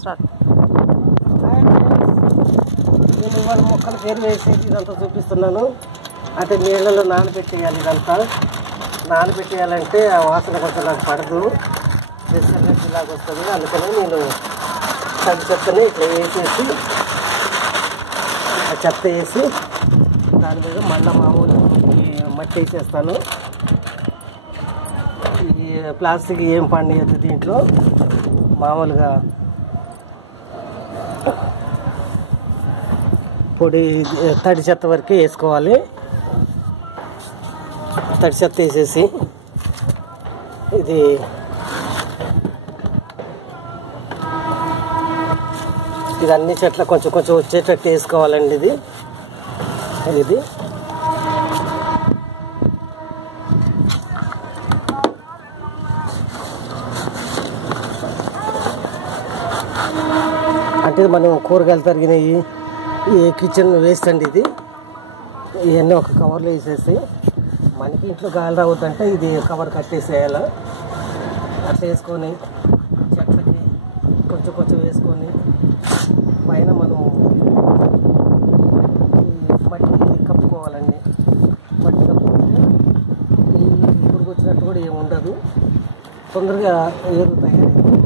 Start. నేను ఇవాళ మొక్కలకు ఎరువు వేసేది ఇదంతా చూపిస్తున్నాను. అంటే నీళ్ళలో నానబెట్టేయాలి. ఇదంతా నానబెట్టేయాలంటే ఆ వాసన కొంచెం నాకు పడదు, రెస్టారెంట్ ఇలాగ వస్తుంది. అందుకని నేను తడి చెత్తని ఇట్లా వేసేసి ఆ చెత్త వేసి దాని మీద మళ్ళీ మామూలు మట్టి వేసేస్తాను. ఈ ప్లాస్టిక్ ఏం పండియద్దు దీంట్లో. మామూలుగా పొడి తడి చెత్త వరకే వేసుకోవాలి. తడి చెత్త వేసేసి ఇది అన్ని చెట్ల కొంచెం కొంచెం వచ్చేటట్టు వేసుకోవాలండి. ఇది అంటే మనం కూరగాయలు తరిగినవి ఈ కిచెన్ వేస్ట్ అండి. ఇవన్నీ ఒక కవర్లో వేసేసి మనకి ఇంట్లో గాలి రావద్దంటే ఇది కవర్ కట్టేసేయాలి. అట్లా వేసుకొని చెట్లకి కొంచెం కొంచెం వేసుకొని పైన మనం మట్టి కప్పుకోవాలండి. మట్టి కప్పుకుంటే ఈ పురుగు వచ్చినట్టు కూడా ఏమి ఉండదు, తొందరగా ఎరువు తయారైతుంది.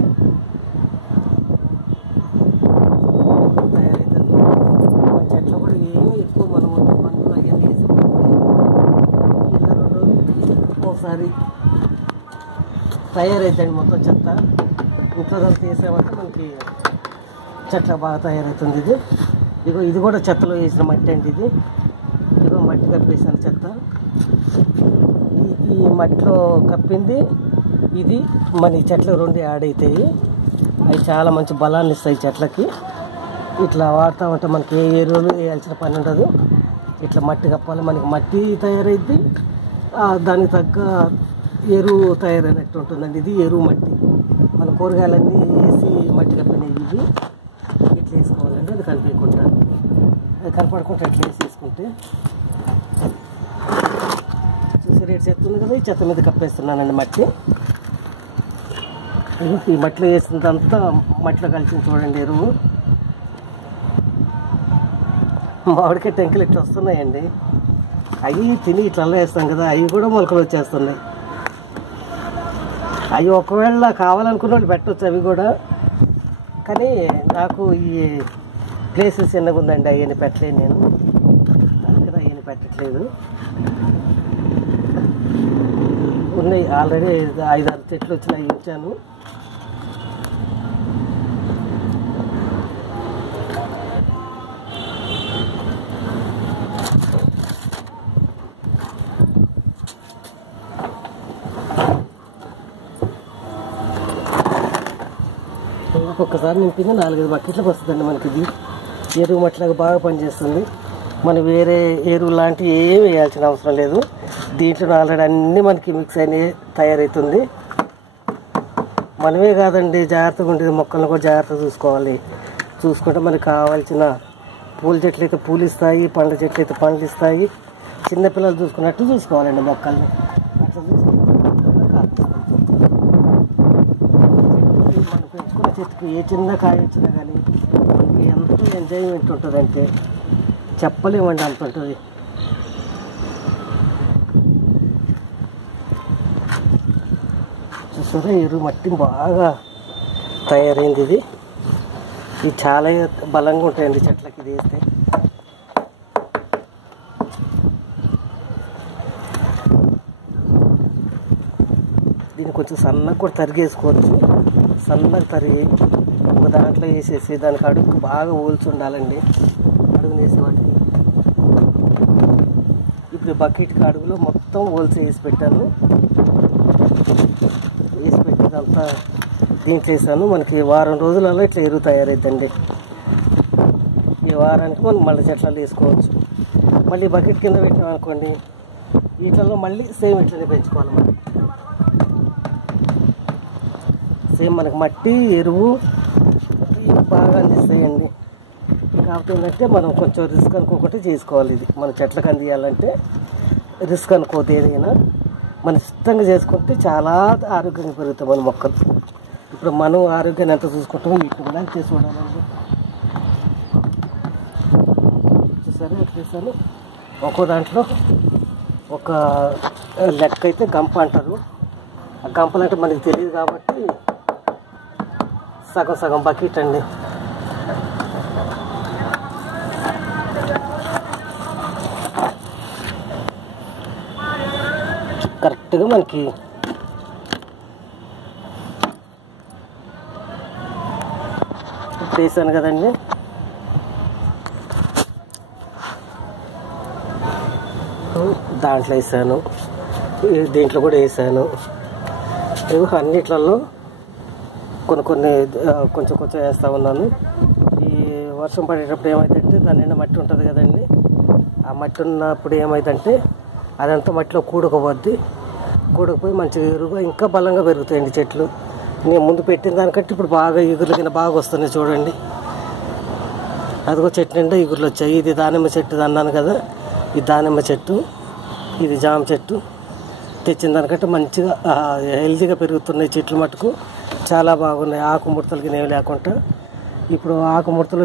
మన చెట్లు కూడా ఏమి ఎక్కువ మనం మందులు అవన్నీ వేసి ఇలా 2 రోజులు ఒకసారి తయారైద్దండి మొత్తం చెత్త. ఇంట్లో అంతా వేసామంటే మనకి చెట్ల బాగా తయారవుతుంది. ఇది కూడా చెత్తలో వేసిన మట్టి అండి. ఇదిగో మట్టి కప్పేసాను చెత్త. ఈ మట్టిలో కప్పింది ఇది మన చెట్లు 2 యాడ్ అవుతాయి. అవి చాలా మంచి బలాన్ని ఇస్తాయి చెట్లకి. ఇట్లా వాడుతూ ఉంటే మనకి ఏ ఎరువులు వేయాల్సిన పని ఉండదు. ఇట్లా మట్టి కప్పాలి, మనకి మట్టి తయారైద్ది, దానికి తగ్గ ఎరువు తయారైనట్టు ఉంటుందండి. ఇది ఎరువు మట్టి. మన కూరగాయలన్నీ వేసి మట్టి కప్పినవి ఇవి ఇట్లా వేసుకోవాలండి. అది కనిపించకుండా, అది కనపడకుండా ఇట్లా వేసేసుకుంటే చూసి రేటు చెత్త ఉంది కదా, ఈ చెత్త మీద కప్పేస్తున్నానండి మట్టి. ఈ మట్టిలో వేసినంతా మట్టిలో కలిసి చూడండి ఎరువు. మామిడికాయ టెంకలు ఇట్లా వస్తున్నాయండి. అవి తిని ఇట్లా వేస్తాం కదా, అవి కూడా మొలకలు వచ్చేస్తున్నాయి. అవి ఒకవేళ కావాలనుకున్న వాళ్ళు పెట్టవచ్చు అవి కూడా, కానీ నాకు ఈ ప్లేసెస్ చిన్నగా ఉందండి, అవన్నీ పెట్టలేను నేను. అందుకని అవన్నీ పెట్టట్లేదు. ఉన్నాయి ఆల్రెడీ 5-6 చెట్లు వచ్చినాయి, ఉంచాను. ఒక్కొక్కసారి నింపింది 4-5 బకెట్లకు వస్తుందండి మనకి. ఇది ఎరువు మట్టిలాగా బాగా పనిచేస్తుంది. మనం వేరే ఎరువు లాంటివి ఏం వేయాల్సిన అవసరం లేదు. దీంట్లో ఆల్రెడీ అన్నీ మనకి మిక్స్ అయిన తయారవుతుంది. మనమే కాదండి, జాగ్రత్తగా ఉండేది. మొక్కలను కూడా జాగ్రత్తగా చూసుకోవాలి. చూసుకుంటే మనకు కావాల్సిన పూల చెట్లు అయితే పూలు ఇస్తాయి, పండ్ల చెట్లు అయితే పండ్లు ఇస్తాయి. చిన్నపిల్లలు చూసుకున్నట్టు చూసుకోవాలండి మొక్కల్ని. అట్లా చూసుకుంటే మనం పెంచుకున్న చెట్టుకి ఏ చిన్న కాయ వచ్చినా కానీ మనకి ఎంతో ఎంజాయ్మెంట్ ఉంటుందంటే చెప్పలేమండి, అంత ఉంటుంది. చూసారా ఎరువు మట్టి బాగా తయారైంది. ఇది చాలా బలంగా ఉంటాయండి చెట్లకి ఇది వేస్తే. దీన్ని కొంచెం సన్నగా కూడా తరిగేసుకోవచ్చు. సన్నగా తరిగి ఒక దాంట్లో వేసేసి దానికి అడుగు బాగా ఓల్చి ఉండాలండి. అడుగుని వేసే వాటికి ఇప్పుడు బకెట్కి అడుగులో మొత్తం ఓల్చి వేసి పెట్టాను. వేసి పెట్టినంతా దీంట్లో వేసాను. మనకి 1 వారం రోజులలో ఇట్లా ఎరువు తయారైద్దండి. ఈ వారానికి మనం మళ్ళీ చెట్లలో వేసుకోవచ్చు. మళ్ళీ బకెట్ కింద పెట్టామనుకోండి, వీటిల్లో మళ్ళీ సేమ్ ఇట్లనే పెంచుకోవాలి. మనం సేమ్ మనకి మట్టి ఎరువు బాగా అందిస్తాయండి. కాకపోతే ఏంటంటే మనం కొంచెం రిస్క్ అనుకోకుండా చేసుకోవాలి. ఇది మన చెట్లకు అందియాలంటే రిస్క్ అనుకోదు. ఏదైనా మన ఇష్టంగా చేసుకుంటే చాలా ఆరోగ్యంగా పెరుగుతాయి మన మొక్కలు. ఇప్పుడు మనం ఆరోగ్యాన్ని ఎంత చూసుకుంటామో వీటిని కూడా అంతే చూడాలండి. చూసారు వచ్చేసాను. ఒక్కో దాంట్లో ఒక లెక్క అయితే గంప అంటారు. ఆ గంపలు అంటే మనకి తెలియదు కాబట్టి సగం సగం బకెట్ అండి. కరెక్ట్గా మనకి ఇప్పుడు వేసాను కదండి. దాంట్లో వేసాను, దీంట్లో కూడా వేసాను. అన్నిట్లలో కొన్ని కొంచెం కొంచెం వేస్తూ ఉన్నాను. ఈ వర్షం పడేటప్పుడు ఏమైందంటే దాని నిండా మట్టి ఉంటుంది కదండి. ఆ మట్టి ఉన్నప్పుడు ఏమైందంటే అదంతా మట్టిలో కూడకపోయి మంచిగా ఎరువుగా ఇంకా బలంగా పెరుగుతాయండి చెట్లు. నేను ముందు పెట్టిన దానికంటే ఇప్పుడు బాగా ఎగురులు కింద బాగా వస్తున్నాయి చూడండి. అదిగో చెట్టు నిండా ఎగురులు వచ్చాయి. ఇది దానిమ్మ చెట్టు అన్నాను కదా, ఈ దానిమ్మ చెట్టు, ఇది జామ చెట్టు. తెచ్చిన దానికంటే మంచిగా హెల్తీగా పెరుగుతున్నాయి చెట్లు మటుకు చాలా బాగున్నాయి. ఆకు ముడతలకి ఏమి లేకుండా ఇప్పుడు ఆకు ముడతలు